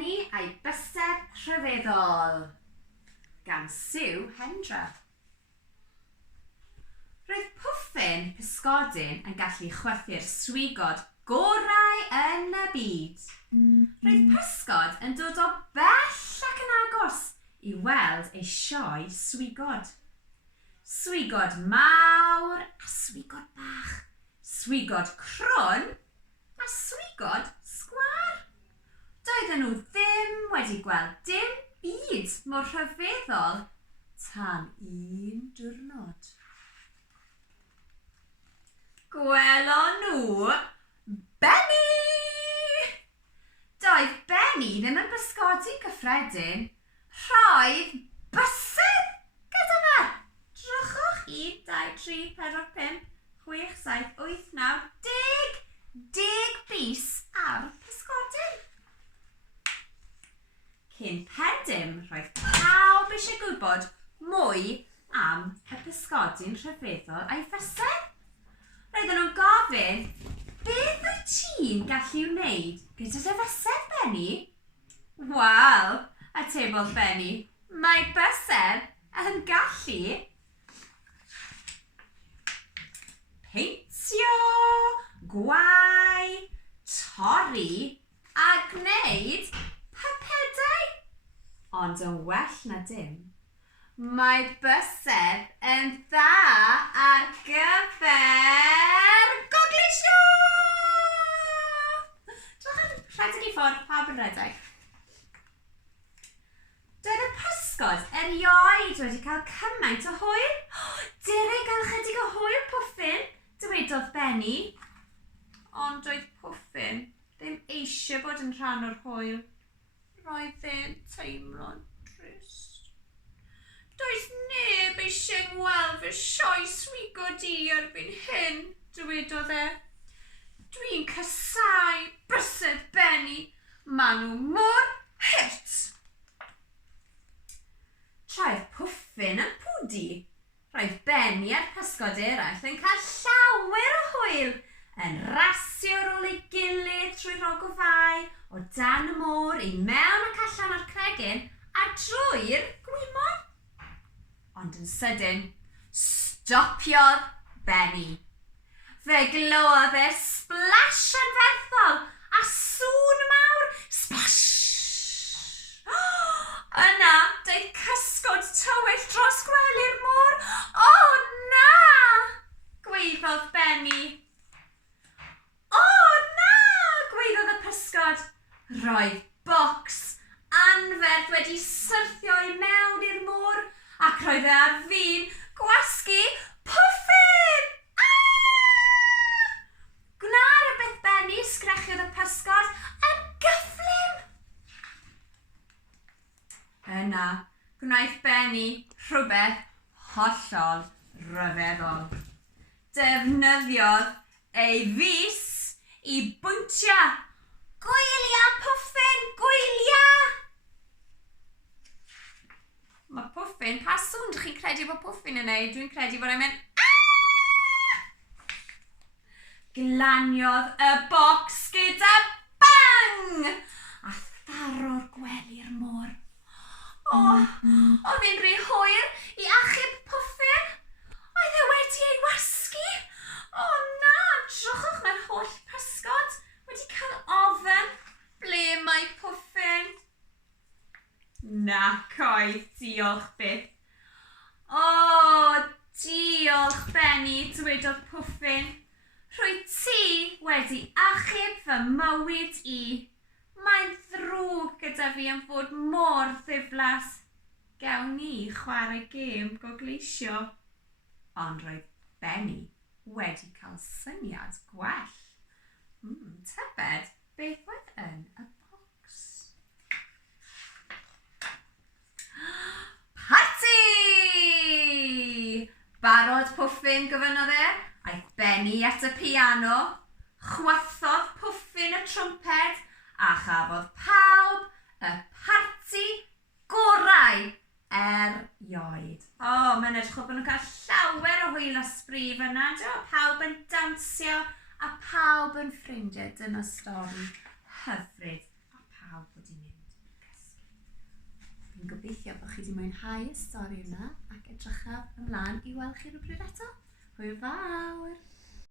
Beni a'i bysedd rhyfeddol gan Sue Hendra. Roedd pwffin pysgodyn yn gallu chwythu'r swigod gorau yn y byd. Roedd pysgod yn dod o bell ac yn agos I weld ei sioe swigod. Swigod mawr a swigod bach. Swigod crwn a swigod sgwar. Doedden nhw ddim wedi gweld dim byd mor rhyfeddol tan un diwrnod. Gwelon nhw Beni! Doedd Beni ddim yn pysgodi cyffredin, roedd bysedd gyda fe. Drychwch 1, 2, 3, 4, 5, 6, 7, 8, 9, 10 bys ar pysgodyn. Cyn pendym, roedd pawb eisiau gwybod mwy am y pysgodyn rhyfeddol a'i fysedd. Roedden nhw'n gofyn, beth wyt ti'n gallu wneud gyda dy fysedd, Beni? Wel, atebodd Beni, mae bysedd yn gallu peintio, gwau, torri a gwneud pupedau. Ond yn well na dim, mae bysedd yn dda ar gyfer gogleisio! Dwi'n rhedeg I ffwrdd, pawb yn rhedeg. Doedd y pysgod erioed wedi cael cymaint o hwyl. Dere gael chydig o hwyl, pwffin, dywedodd Beni. Ond doedd pwffin ddim eisiau bod yn rhan o'r hwyl. Roedd e'n teimlo'n trist. Does neb eisiau gweld fy sioe swigod I erbyn hyn, dywedodd e. Dwi'n casau bysedd Beni, maen nhw mor hyrt. Traedd pwffin yn pwdi, roedd Beni a'r pysgod eraill yn cael llawer o hwyl, yn rasio ar ôl ei gilydd trwy'r ogofau, o dan y môr I mewn ac allan o'r cregyn a drwy'r gwymon. Ond yn sydyn, stopiodd Beni. Fe glywodd e splash yn ferthol a sŵn mawr, splash! Yna, doedd cysgod tywyll dros gwely'r môr. O na! Gwaeddodd Beni. O na! Gwaeddodd y pysgod. Roedd bocs anferth wedi syrthio I mewn i'r môr ac roedd e ar fin gwasgu pwffin! Gwna'r y beth Beni sgrechodd y pysgod yn gyflym. Yna, gwnaeth Beni rhywbeth hollol rhyfeddol. Defnyddiodd ei fys I bwyntio. Gwylia, pwffin, gwylia! Mae pwffin, pa sŵn dych chi'n credu bod pwffin yn neud? Dwi'n credu bod e'n mynd Glaniodd y bocs gyda bang! A tharo'r gwely'r môr. Oedd e'n rhy hwyr I achub pwffin? Oedd e wedi ei wasgu? O na, drychwch mae'r holl pysgod wedi cael ofyn. Ble mae pwffin? Nac oedd, diolch byth. O, diolch Beni, dywedodd pwffin. Rwyt ti wedi achub fy mywyd I. Mae'n ddrwg gyda fi am fod mor ddiflas. Gawn ni chwarae gêm gogleisio. Ond roedd Beni wedi cael syniad gwell. Tybed, beth oedd yn y bocs? Parti! Barod pwffin gyfynodd e, aeth Beni at y piano, chwathodd pwffin y trwmped, a chafodd pawb y parti gorau erioed. Mae'n edrych bod nhw'n cael llawer o hwyl a sbrif yna. Pawb yn dansio a pawb yn ffrindiau. Dyna stori hyfryd a pawb wedi mynd. gobeithio bod chi wedi mwynhau y stori yna ac edrychaf ymlaen i weld chi rhywbryd eto. Hwyl fawr!